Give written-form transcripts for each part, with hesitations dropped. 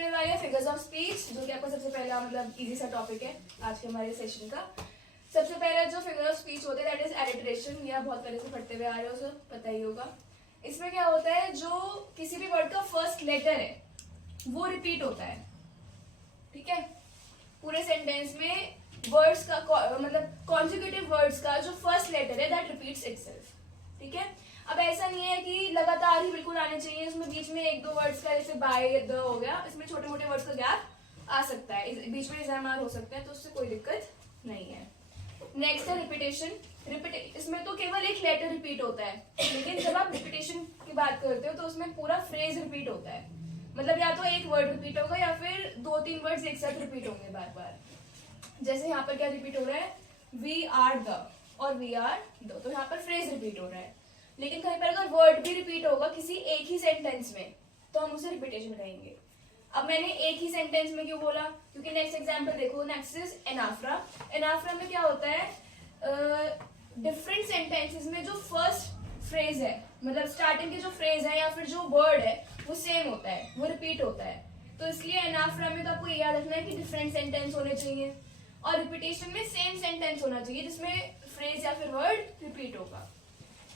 करने वाले हैं फिगर्स ऑफ स्पीच, जो कि आपका सबसे पहला मतलब इजी सा टॉपिक है आज के हमारे सेशन का। सबसे पहला जो फिगर ऑफ स्पीच होता है दैट इज एलिटरेशन। ये आप बहुत पहले से पढ़ते हुए आ रहे हो, सो पता ही होगा। इसमें क्या होता है, जो किसी भी वर्ड का फर्स्ट लेटर है वो रिपीट होता है, ठीक है। पूरे सेंटेंस में वर्ड्स का मतलब कॉन्जिक्यूटिव वर्ड्स का जो फर्स्ट लेटर है दैट रिपीट्स इटसेल्फ, ठीक है। अब ऐसा नहीं है कि लगातार ही बिल्कुल आने चाहिए, इसमें बीच में एक दो वर्ड्स का जैसे बाय द हो गया, इसमें छोटे मोटे वर्ड्स का गैप आ सकता है, बीच में इज़ामार हो सकते हैं, तो उससे कोई दिक्कत नहीं है। नेक्स्ट है रिपीटेशन। इसमें तो केवल एक लेटर रिपीट होता है, लेकिन जब आप रिपीटेशन की बात करते हो तो उसमें पूरा फ्रेज रिपीट होता है। मतलब या तो एक वर्ड रिपीट होगा या फिर दो तीन वर्ड्स एक साथ रिपीट होंगे बार बार। जैसे यहाँ पर क्या रिपीट हो रहा है, वी आर द और वी आर द, तो यहाँ पर फ्रेज रिपीट हो रहा है। लेकिन कहीं पर अगर वर्ड भी रिपीट होगा किसी एक ही सेंटेंस में तो हम उसे रिपीटेशन कहेंगे। अब मैंने एक ही सेंटेंस में क्यों बोला, क्योंकि नेक्स्ट एग्जांपल देखो, नेक्स्ट इज एनाफ्रा। एनाफ्रा में क्या होता है, डिफरेंट सेंटेंसेस में जो फर्स्ट फ्रेज है, मतलब स्टार्टिंग की जो फ्रेज है या फिर जो वर्ड है वो सेम होता है, वो रिपीट होता है। तो इसलिए एनाफ्रा में तो आपको याद रखना है कि डिफरेंट सेंटेंस होने चाहिए, और रिपीटेशन में सेम सेंटेंस होना चाहिए जिसमें फ्रेज या फिर वर्ड रिपीट होगा।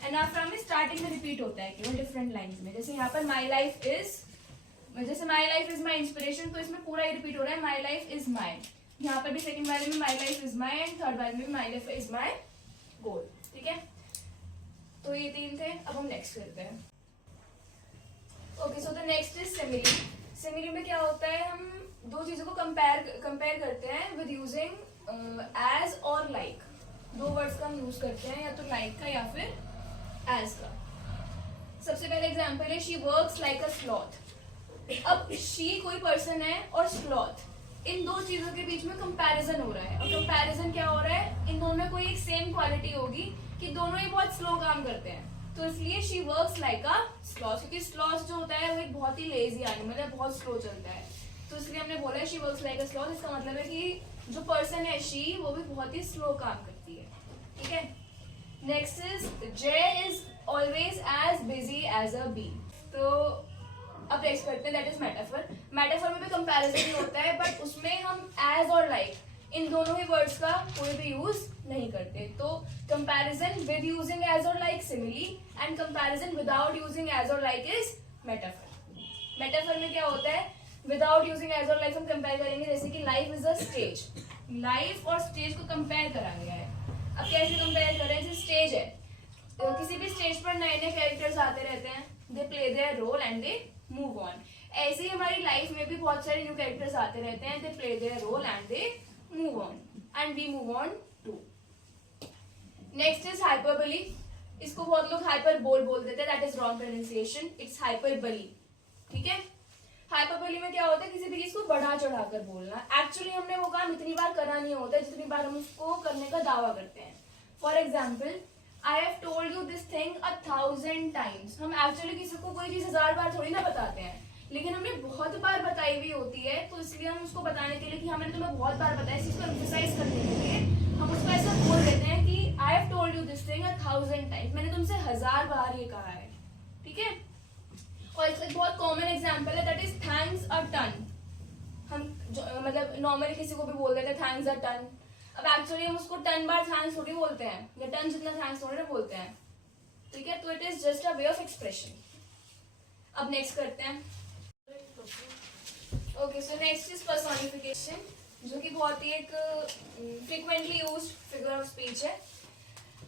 एनाफ्रा में स्टार्टिंग में रिपीट होता है केवल डिफरेंट लाइंस में। जैसे यहाँ पर माई लाइफ इज, जैसे my life is my inspiration, तो इसमें पूरा ही रिपीट हो रहा है माई लाइफ इज माई। यहाँ पर भी सेकंड वाले में my life is my and third वाले में माई लाइफ इज माई गोल, ठीक है। तो ये तीन थे, अब हम नेक्स्ट करते हैं। Okay, so the next is simile. Simile में क्या होता है, हम दो चीजों को कंपेयर करते हैं विद यूजिंग एज और लाइक। दो वर्ड्स का हम यूज करते हैं, या तो लाइक का या फिर एज का। सबसे पहले एग्जांपल है she works like a sloth. अब शी कोई पर्सन है और स्लॉथ, इन दो चीजों के बीच में कंपैरिजन हो रहा है। और कंपैरिजन क्या हो रहा है, इन दोनों में कोई एक सेम क्वालिटी होगी कि दोनों ही बहुत स्लो काम करते हैं, तो इसलिए she works like a sloth. क्योंकि स्लॉथ जो होता है वो एक बहुत ही लेजी एनिमल है, बहुत स्लो चलता है, तो इसलिए हमने बोला है she works like a sloth. इसका मतलब है कि जो पर्सन है शी, वो भी बहुत ही स्लो काम करती है, ठीक है। Next is J is always as busy as a bee. तो अब नेक्स्ट करते हैं, दैट इज मेटाफर। मेटाफर में भी कंपैरिजन होता है, बट उसमें हम एज और लाइक इन दोनों ही वर्ड्स का कोई भी यूज नहीं करते। तो कंपैरिजन विद यूजिंग एज और like simile, and comparison without using as और लाइक इज मेटाफर। मेटाफर में क्या होता है, विदाउट यूजिंग एज और लाइक हम कंपेयर करेंगे, जैसे कि life is a stage. Life और स्टेज को कंपेयर करा गया है। अब कैसे कंपेयर करें, जैसे स्टेज है, तो किसी भी स्टेज पर नए नए कैरेक्टर्स आते रहते हैं, they play their role and they move on. ऐसे ही हमारी लाइफ में भी बहुत सारे न्यू कैरेक्टर्स आते रहते हैं, they play their role and they move on and we move on too. Next is hyperbole. इसको बहुत लोग हाइपर बोल देते हैं, that is wrong pronunciation, it's hyperbole, ठीक है। हाइपरबोली में क्या होता है, किसी भी चीज को बढ़ा चढ़ाकर बोलना। एक्चुअली हमने वो काम इतनी बार करा नहीं होता है जितनी बार हम उसको करने का दावा करते हैं। For example, I have told you this thing 1000 times. हम एक्चुअली किसी को कोई चीज 1000 बार थोड़ी ना बताते हैं, लेकिन हमने बहुत बार बताई हुई होती है, तो इसलिए हम उसको बताने के लिए कि मैंने तुम्हें बहुत बार बताया, इस चीज को एम्फसाइज करने के लिए हम उसको ऐसा बोल देते हैं कि I have told you this thing 1000 times, मैंने तुमसे 1000 बार ये कहा है, ठीक है। और इसका एक बहुत कॉमन एग्जांपल है, that is thanks a ton. हम मतलब नॉर्मली किसी को भी बोल देते हैं थैंक्स अ टन। अब एक्चुअली हम उसको टन बार थैंक्स थोड़ी बोलते हैं, या टन जितना थैंक्स थोड़ी ना बोलते हैं, ठीक है। तो it is just a way of expression. अब नेक्स्ट करते हैं। Okay, so next is personification, जो कि बहुत ही एक frequently used figure of speech है।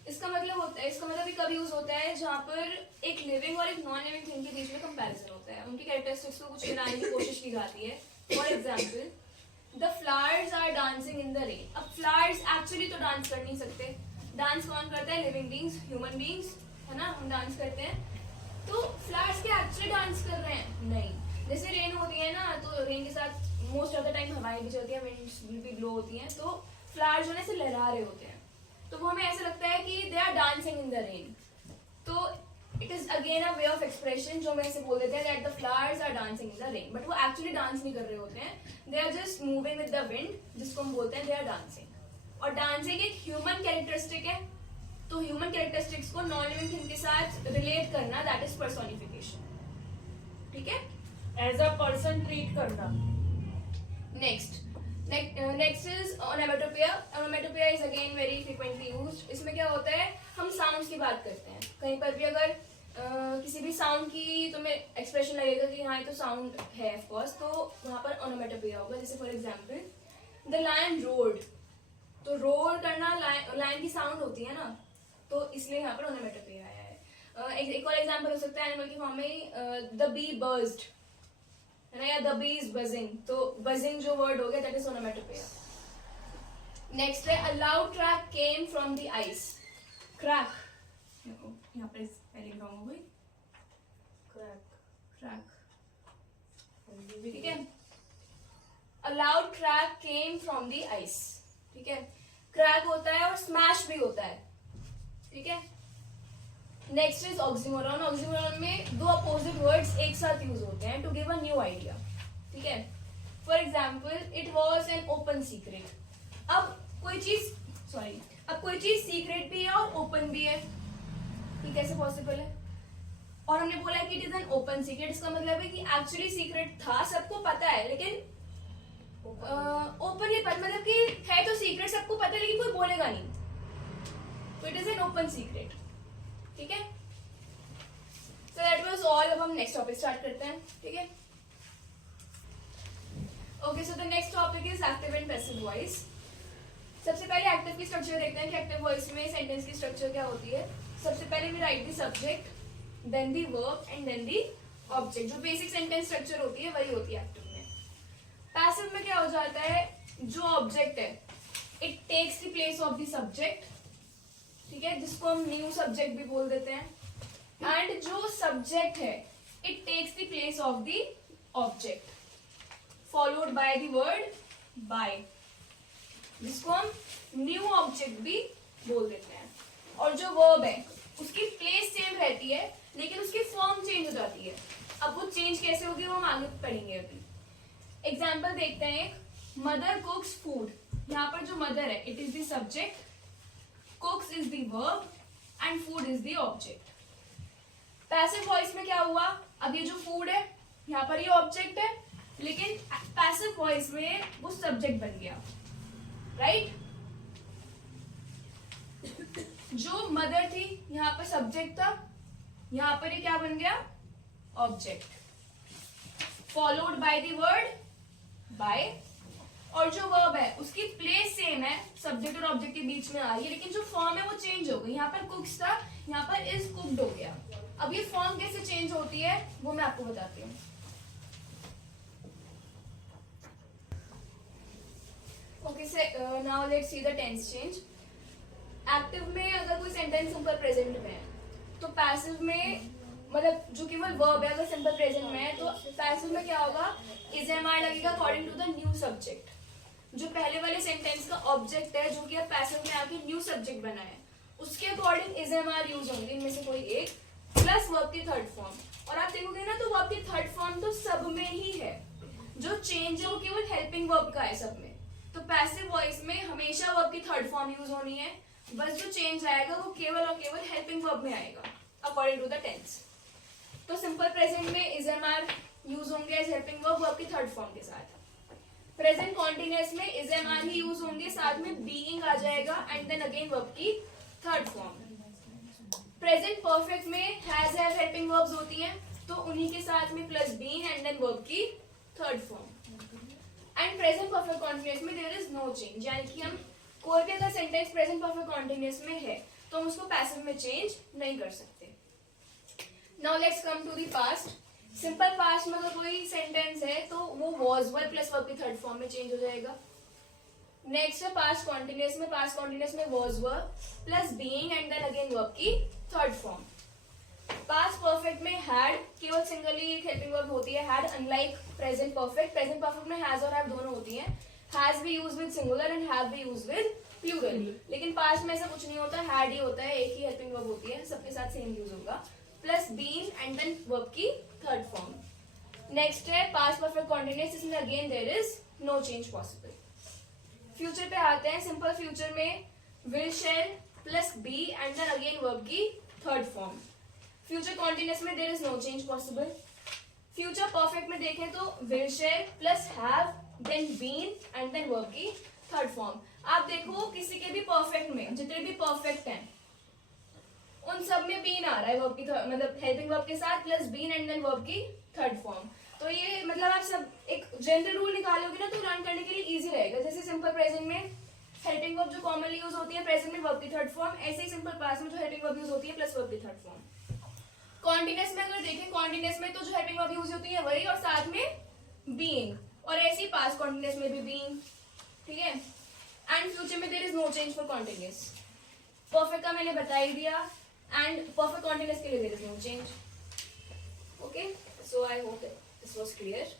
इसका मतलब भी कब यूज होता है, जहाँ पर एक लिविंग और एक नॉन लिविंग थिंग के बीच में कंपैरिजन होता है, उनकी कैरेक्टरिस्टिक्स को कुछ मिलाने की कोशिश की जाती है। For example, the flowers are dancing in the rain. अब फ्लावर्स एक्चुअली तो डांस कर नहीं सकते, डांस कौन करता है, लिविंग बींग्स, ह्यूमन बींग्स, है ना, हम डांस करते हैं। तो फ्लावर्स क्या एक्चुअली डांस कर रहे हैं, नहीं। जैसे रेन होती है ना, तो रेन के साथ मोस्ट ऑफ द टाइम हवाएं भी चलती है, विंड्स भी ब्लो होती हैं, तो फ्लावर्स जो है लहरा रहे होते हैं, तो वो हमें ऐसा लगता है कि they are dancing in the rain. तो it is again a way of expression, जो हम ऐसे बोल देते हैं that the flowers are dancing in the rain, but वो एक्चुअली डांस नहीं कर रहे होते हैं, they are just moving with the wind, जिसको हम बोलते हैं दे आर डांसिंग। और डांसिंग एक ह्यूमन कैरेक्टरिस्टिक है, तो ह्यूमन कैरेक्टरिस्टिक्स को नॉन लिविंग थिंग के साथ रिलेट करना, दैट इज पर्सोनिफिकेशन, ठीक है। एज अ पर्सन ट्रीट करना। Next is ओनोमेटोपोइया। ओनोमेटोपोइया is again very frequently used. इसमें क्या होता है, हम साउंड्स की बात करते हैं, कहीं पर भी अगर किसी भी साउंड की तुम्हें एक्सप्रेशन लगेगा कि हाँ ये तो साउंड है ऑफ कोर्स, तो वहां पर ओनोमेटोपोइया होगा। जैसे for example the lion roared, तो रोड करना लायन की साउंड होती है ना, तो इसलिए यहाँ पर ओनोमेटोपोइया आया है। एक और एग्जांपल हो सकता है एनिमल की फॉर्म में, द बी बज्ड है ना, या द बी इज बजिंग, तो बजिंग जो वर्ड हो गया दैट इज ओनोमेटोपोइया। नेक्स्ट है a loud crack came from the ice. Crack, यहाँ पर स्पेलिंग रॉन्ग हो गई, क्रैक, ठीक है। A loud crack came from the ice, ठीक है। क्रैक होता है और स्मैश भी होता है, ठीक है। Next is oxymoron. ऑक्सीमोरॉन में दो अपोजिट वर्ड्स एक साथ यूज होते हैं to give a new idea, ठीक है। For example it was an open secret. अब कोई चीज सीक्रेट भी है और ओपन भी है, ये कैसे पॉसिबल है? और हमने बोला है कि it is an open secret, इसका मतलब है कि एक्चुअली सीक्रेट था, सबको पता है, लेकिन ओपनली मतलब कि है तो सीक्रेट, सबको पता है लेकिन कोई बोलेगा नहीं, तो it is an open secret, ठीक है। So that was all. अब हम नेक्स्ट टॉपिक स्टार्ट करते हैं, ठीक है। Okay, so the next topic is active and passive voice. सबसे पहले एक्टिव की स्ट्रक्चर देखते हैं कि एक्टिव वॉइस में सेंटेंस की स्ट्रक्चर क्या होती है। सबसे पहले we write the subject, then the verb and then the object. जो बेसिक सेंटेंस स्ट्रक्चर होती है वही होती है एक्टिव में। पैसिव में क्या हो जाता है, जो ऑब्जेक्ट है it takes the place of the subject, ठीक है, जिसको हम न्यू सब्जेक्ट भी बोल देते हैं। एंड जो सब्जेक्ट है it takes the place of the object followed by the word by, जिसको हम न्यू ऑब्जेक्ट भी बोल देते हैं। और जो वर्ब है उसकी प्लेस सेम रहती है लेकिन उसकी फॉर्म चेंज हो जाती है। अब वो चेंज कैसे होगी वो हम आगे पढ़ेंगे। अभी एग्जाम्पल देखते हैं, एक मदर कुक्स फूड। यहाँ पर जो मदर है it is the subject, कुक्स is the verb and food is the object. Passive voice में क्या हुआ, अब ये जो फूड है यहाँ पर ये ऑब्जेक्ट है, लेकिन पैसिव वॉइस में वो सब्जेक्ट बन गया, राइट। जो मदर थी यहाँ पर सब्जेक्ट था, यहाँ पर ये क्या बन गया, object followed by the word bye. और जो वर्ब है उसकी प्लेस सेम है, सब्जेक्ट और ऑब्जेक्ट के बीच में आ रही है, लेकिन जो फॉर्म है वो चेंज हो गई। यहाँ पर कुक्स था, यहाँ पर इज कुक्ड हो गया। अब ये फॉर्म कैसे चेंज होती है वो मैं आपको बताती हूँ। Okay, now let's see the tense change. Active में अगर कोई सेंटेंस सिंपल प्रेजेंट में है, तो पैसिव में मतलब जो केवल वर्ब है अगर सिंपल प्रेजेंट में है, तो पैसिव में क्या होगा, इज एम आर लगेगा according to the new subject. जो पहले वाले सेंटेंस का ऑब्जेक्ट है, जो कि अब पैसिव में आके न्यू सब्जेक्ट बना है, उसके according is am are use होंगे, इनमें से कोई एक, प्लस वर्ब की थर्ड फॉर्म। और आप देखोगे ना तो वर्ब की थर्ड फॉर्म तो सब में ही है, जो चेंज है वो केवल हेल्पिंग वर्ब का है सब में। तो पैसिव वॉइस में हमेशा वर्ब की थर्ड फॉर्म यूज होनी है, बस जो चेंज आएगा वो केवल और केवल हेल्पिंग वर्ब में आएगा अकॉर्डिंग टू द टेंस। तो सिंपल प्रेजेंट में इज एम आर यूज होंगे एज हेल्पिंग वर्ब, वर्ब की थर्ड फॉर्म के साथ। प्रेजेंट कॉन्टिन्यूअस में इज एम आर ही यूज होंगे, साथ में बीइंग आ जाएगा एंड देन अगेन वर्ब की थर्ड फॉर्म। प्रेजेंट परफेक्ट में हैज हैव हेल्पिंग वर्ब्स होती हैं, तो उन्हीं के साथ में plus being and then verb की third form. And present perfect continuous में देयर इज नो चेंज, यानी कि हम कोई भी अगर सेंटेंस प्रेजेंट परफेक्ट कॉन्टिन्यूअस में है तो हम उसको पैसिव में चेंज नहीं कर सकते। Now let's come to the past. Simple past में अगर कोई सेंटेंस है तो वो वॉज वर प्लस वर्ब की थर्ड फॉर्म में चेंज हो जाएगा। नेक्स्ट है पास्ट कॉन्टिन्यूअस में, पास्ट कॉन्टिन्यूअस में was were plus being and then again verb की थर्ड फॉर्म। पास्ट परफेक्ट में हैड केवल सिंगल ही एक हेल्पिंग वर्ब होती है, had, unlike present perfect. Present perfect में हैज और हैव दोनों होती है, हैज भी use with singular and have भी यूज विद प्लूरल। लेकिन पास्ट में ऐसा कुछ नहीं होता, हैड ही होता है, एक ही हेल्पिंग वर्ब होती है, सबके साथ सेम यूज होगा, plus been and then verb की थर्ड फॉर्म। नेक्स्ट है पास्ट परफेक्ट कॉन्टिन्यूअस, इसमें again there is no change possible. Future पे आते हैं। सिंपल फ्यूचर में will, shall plus be and then again verb की थर्ड फॉर्म। फ्यूचर कॉन्टिन्यूअस में there is no change possible. Future perfect में देखें तो will shall plus have then been and then verb की थर्ड फॉर्म। आप देखो किसी के भी परफेक्ट में जितने भी परफेक्ट हैं उन सब में बीन आ रहा है वर्ब की मतलब हेल्पिंग वर्ब के साथ plus been and then verb की थर्ड फॉर्म। तो ये मतलब आप सब एक जनरल रूल निकालोगे ना तो लर्न करने के लिए इजी रहेगा। जैसे सिंपल प्रेजेंट में हेल्पिंग वर्ब जो कॉमनली यूज होती है प्रेजेंट में वर्ब की थर्ड फॉर्म, ऐसे ही सिंपल पास्ट में जो हेल्पिंग वर्ब यूज होती है प्लस वर्ब की थर्ड फॉर्म। कॉन्टिन्यूअस में अगर देखें कॉन्टिन्यूअस में तो जो हेल्पिंग वर्ब यूज होती है वही और साथ में बीइंग, और ऐसे ही पास्ट कॉन्टिन्यूअस में भी बीइंग, ठीक है। एंड फ्यूचर में there is no change for continuous. Perfect का मैंने बता ही दिया एंड परफेक्ट कॉन्टिन्यूअस के लिए there is no change. Okay, so I hope this was clear.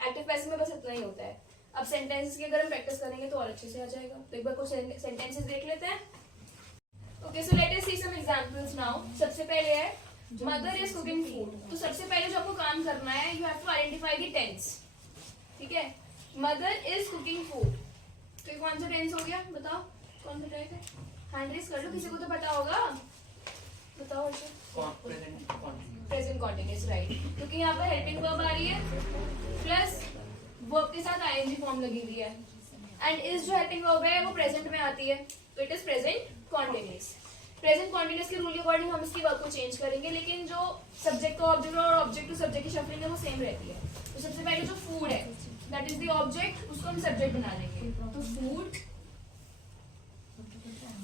Active passive में बस इतना ही होता है। अब सेंटेंसेस की अगर हम प्रैक्टिस करेंगे तो और अच्छे से आ जाएगा। तो एक बार कुछ सेंटेंसेस देख लेते हैं। ओके, सो लेट अस सी सम एग्जांपल्स नाउ। सबसे पहले है मदर इज कुकिंग फूड। तो सबसे पहले जो आपको काम करना है you have to identify the tense, ठीक है। मदर इज कुकिंग फूड, तो ये कौन सा टेंस हो गया बताओ, कौन सा टेंस है? हैंड रेज कर लो, किसी को तो पता होगा, बताओ। प्रेजेंट कॉन्टिन्यूअस, राइट, क्योंकि यहाँ पर हेल्पिंग वर्ब आ रही है प्लस वर्ब के साथ आईएनजी फॉर्म लगी हुई है एंड इस जो हेल्पिंग वर्ब है वो प्रेजेंट में आती है तो it is present continuous. Present continuous के रूल के अकॉर्डिंग हम इसकी वर्ब को चेंज करेंगे, लेकिन जो सब्जेक्ट का ऑब्जेक्ट और ऑब्जेक्ट टू सब्जेक्ट की शफलिंग है वो सेम रहती है। तो सबसे पहले जो फूड है दैट इज द ऑब्जेक्ट, उसको हम सब्जेक्ट बना देंगे, तो फूड।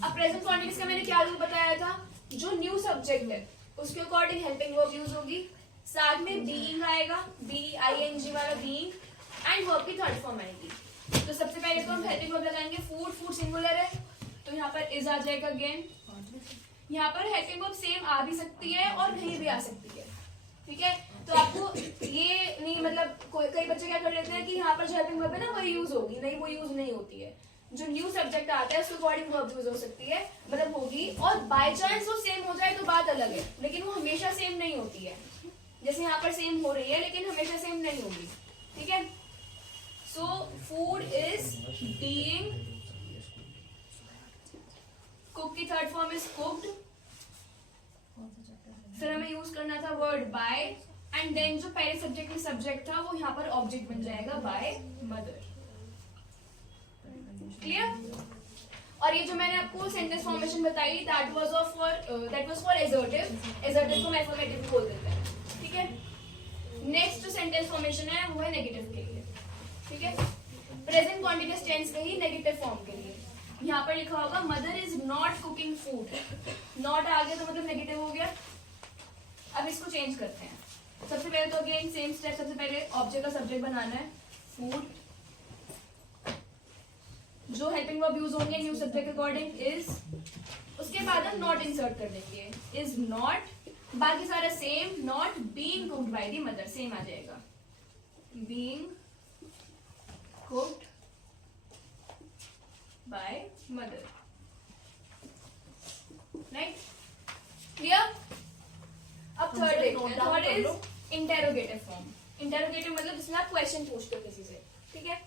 अब प्रेजेंट कॉन्टिन्यूअस का मैंने क्या रूल बताया था, जो न्यू सब्जेक्ट है उसके अकॉर्डिंग हेल्पिंग वर्ब यूज होगी, साथ में बीइंग आएगा, बीआईएनजी वाला बीइंग, एंड वर्ब की थर्ड फॉर्म आएगी। तो सबसे पहले तो हम हेल्पिंग वर्ब लगाएंगे फूड, फूड सिंगुलर है तो यहाँ पर इज आ जाएगा अगेन। यहाँ पर हेल्पिंग वर्ब सेम आ भी सकती है और नहीं भी आ सकती है, ठीक है। तो आपको ये नहीं मतलब कई बच्चे क्या कर लेते हैं कि यहाँ पर जो हेल्पिंग वर्ब है ना वही यूज होगी, नहीं वो यूज नहीं होती है। जो न्यू सब्जेक्ट आता है उसके अकॉर्डिंग वर्ब यूज हो सकती है, मतलब होगी, और बाय चांस वो सेम हो जाए तो बात अलग है, लेकिन वो हमेशा सेम नहीं होती है। जैसे यहाँ पर सेम हो रही है लेकिन हमेशा सेम नहीं होगी, ठीक है। So food is being, cook की थर्ड फॉर्म इज कुक्ड, फिर हमें यूज करना था वर्ड बाय, एंड देन जो पहले सब्जेक्ट में सब्जेक्ट था वो यहाँ पर ऑब्जेक्ट बन जाएगा बाय मदर। क्लियर? और ये जो मैंने आपको सेंटेंस फॉर्मेशन बताई that was for assertive. Assertive को हम एफर्मेटिव बोल देते हैं, ठीक है। नेक्स्ट जो सेंटेंस फॉर्मेशन है वो है नेगेटिव के लिए, ठीक है। प्रेजेंट कॉन्टिन्यूअस टेंस के ही नेगेटिव फॉर्म के लिए यहाँ पर लिखा होगा mother is not cooking food. Not आ गया तो मतलब नेगेटिव हो गया। अब इसको चेंज करते हैं। सबसे पहले तो अगेन सेम स्टेप, सबसे पहले ऑब्जेक्ट का सब्जेक्ट बनाना है फूड, जो हेल्पिंग वर्ब यूज होंगे न्यू सब्जेक्ट अकॉर्डिंग इज, उसके बाद हम नॉट इंसर्ट कर देंगे, इज नॉट, बाकी सारा same, not being cooked by the mother, same आ जाएगा, being cooked by mother, right, clear. अब थर्ड देखते हैं, third is interrogative form. Interrogative मतलब जिसमें आप क्वेश्चन पूछते हो किसी से, ठीक है।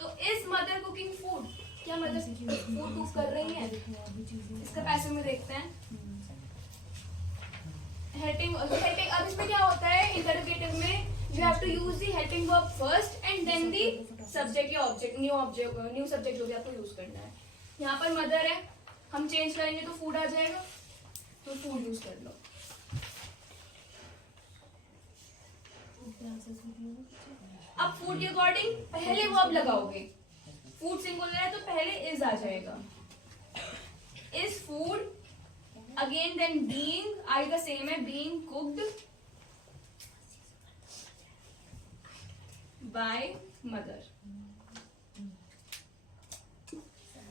तो इज मदर कुकिंग फूड, क्या मदर फूड कुक कर रही है, इसका पैसिव में देखते हैं। हेल्पिंग, अब इसमें क्या होता है इंटरोगेटिव में, you have to use the helping verb first and then the subject या ऑब्जेक्ट, न्यू सब्जेक्ट जो भी आपको यूज करना है। यहाँ पर मदर है, हम चेंज करेंगे तो फूड आ जाएगा, तो फूड यूज कर लो। अब फूड के अकॉर्डिंग पहले वर्ब लगाओगे, फूड सिंगुलर है तो पहले इज आ जाएगा, is food, again then being आएगा, सेम है, बीइंग कुक्ड बाय मदर।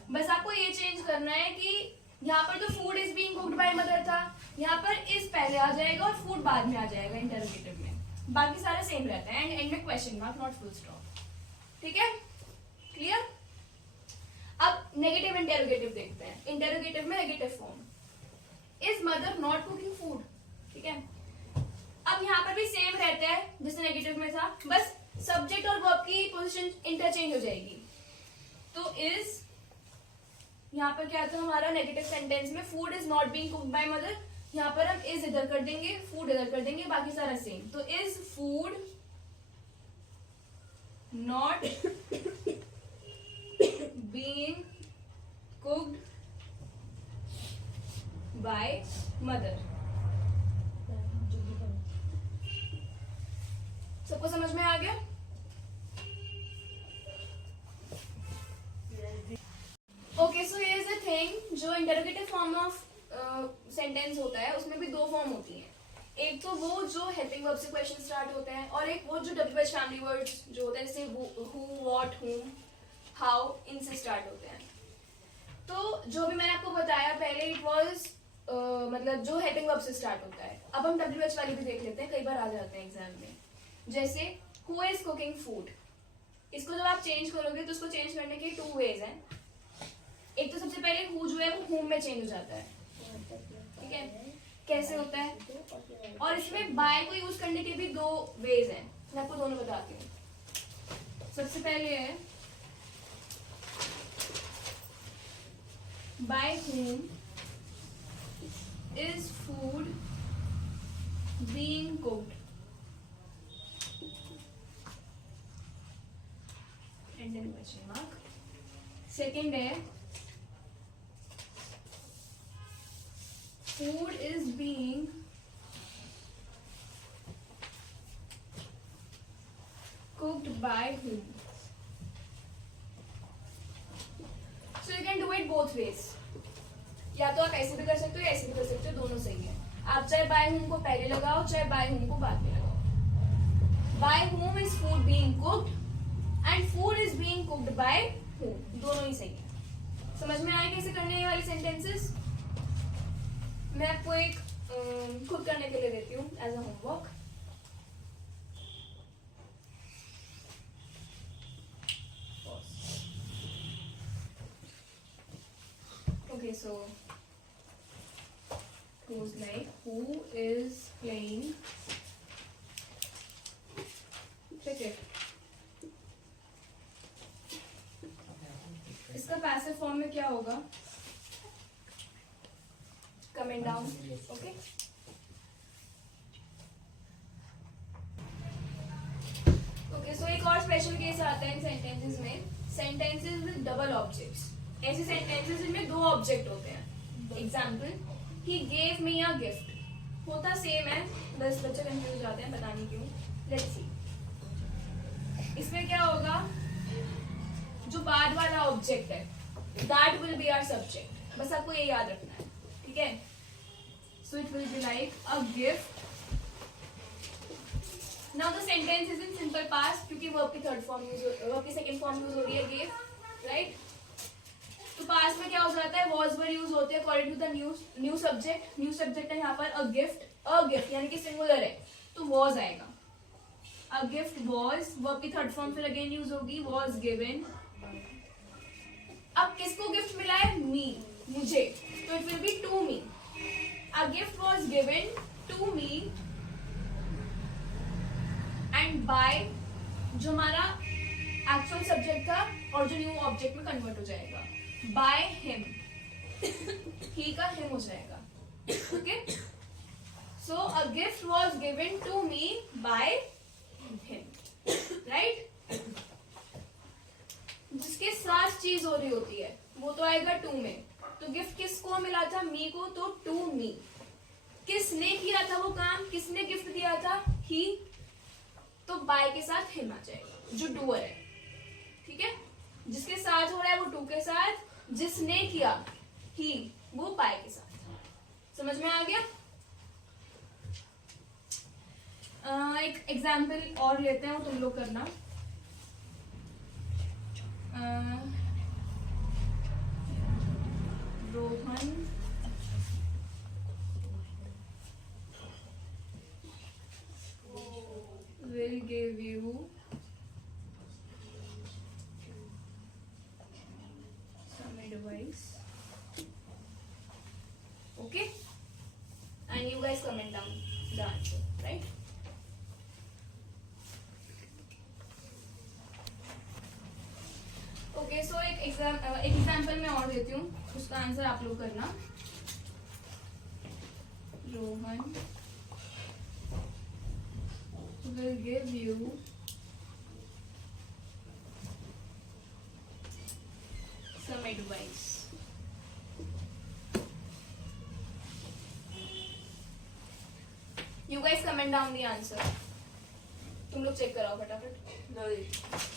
बस आपको ये चेंज करना है कि यहाँ पर तो food is being cooked by mother था, यहाँ पर इज पहले आ जाएगा और फूड बाद में आ जाएगा इंटरोगेटिव में, बाकी सारा सेम रहता है, एंड एंड में question mark not full stop, ठीक है, क्लियर। अब नेगेटिव इंटेरोगेटिव देखते हैं। इंटेरोगेटिव में negative form, is mother not cooking food, ठीक है। अब यहाँ पर भी सेम रहता है जैसे नेगेटिव में था, बस सब्जेक्ट और वर्ब की पोजीशन इंटरचेंज हो जाएगी। तो इज यहाँ पर क्या था हमारा नेगेटिव सेंटेंस में, food is not being cooked by mother, यहाँ पर हम इज इधर कर देंगे, फूड इधर कर देंगे, बाकी सारा सेम। तो is food not being cooked by mother. सबको समझ में आ गया? Okay, so here is the thing, जो इंटरोगेटिव फॉर्म ऑफ सेंटेंस होता है उसमें भी दो फॉर्म होती हैं। एक तो वो जो हेल्पिंग वर्ब से क्वेश्चन स्टार्ट होते हैं, और एक वो जो WH फैमिली वर्ड्स जो होते हैं, जैसे हु, व्हाट, हुम, हाउ, इनसे स्टार्ट होते हैं। तो जो भी मैंने आपको बताया पहले, इट वाज मतलब जो हेल्पिंग वर्ब से स्टार्ट होता है। अब हम WH वाली भी देख लेते हैं, कई बार आ जाते हैं एग्जाम में। जैसे हु इज कुकिंग फूड, इसको जब आप चेंज करोगे तो उसको चेंज करने के 2 वेज हैं। एक तो सबसे पहले हु जो है वो हुम में चेंज हो जाता है, ठीक है? कैसे होता है? और इसमें बाय को यूज करने के भी 2 वेज हैं, मैं आपको दोनों बताती हूँ। सबसे पहले है by whom is food being cooked, and then question mark. Second है food is being cooked by whom? So you can do it both ways. या तो आप ऐसे भी कर सकते हो या ऐसे भी कर सकते हो, दोनों सही है। आप चाहे by whom को पहले लगाओ, चाहे by whom को बाद में लगाओ। By whom is food being cooked and food is being cooked by whom, दोनों ही सही है। समझ में आए कैसे करने वाली सेंटेंसेस? मैं आपको एक खुद करने के लिए देती हूँ as a homework. Okay, so goes like who is playing cricket? इसका पैसिव फॉर्म में क्या होगा? Comment down, okay? Okay, so एक और स्पेशल केस आता है इन सेंटेंसेस में, सेंटेंसेस विद डबल ऑब्जेक्ट्स। ऐसे सेंटेंसेस जिनमें 2 ऑब्जेक्ट होते हैं। Example, he gave me a gift, होता सेम है, बस बच्चे कंफ्यूज जाते हैं, पता नहीं क्यों। लेट्स सी, इसमें क्या होगा? जो बाद वाला ऑब्जेक्ट है that will be our subject, बस आपको ये याद रखना है, ठीक है? So it will be like a gift. Now the sentence is in simple past क्योंकि verb की थर्ड फॉर्म यूज, verb की सेकंड फॉर्म यूज हो रही है give, right? तो past में क्या हो जाता है? was were यूज होते हैं according to the new subject। new subject है यहाँ पर a gift यानी कि सिंगुलर है तो was आएगा। a gift was, verb की थर्ड फॉर्म फिर अगेन यूज होगी was given। अब किसको गिफ्ट मिला है? me, मुझे, तो it will be to me। A gift was given to me and by, जो हमारा एक्चुअल सब्जेक्ट था और जो न्यू ऑब्जेक्ट में कन्वर्ट हो जाएगा, by him, he का him हो जाएगा, okay? So a gift was given to me by him, right? जिसके साथ चीज हो रही होती है वो तो आएगा to में। तो गिफ्ट किसको मिला था? मी को, तो टू मी। किसने किया था वो काम? किसने गिफ्ट दिया था? ही, तो बाय के साथ हिम आ जाएगा, जो डूअर है, ठीक है? जिसके साथ हो रहा है वो टू के साथ, जिसने किया ही, वो बाय के साथ। समझ में आ गया? एक एग्जाम्पल और लेते हैं, वो तुम लोग करना। Rohan will give you some advice, okay? And you guys comment down the answer, right? Okay, so एक एग्जाम्पल मैं और देती हूँ, उसका आंसर आप लोग करना। Rohan will give you some advice. You guys comment down the answer. तुम लोग चेक कराओ फटाफट. Lolly.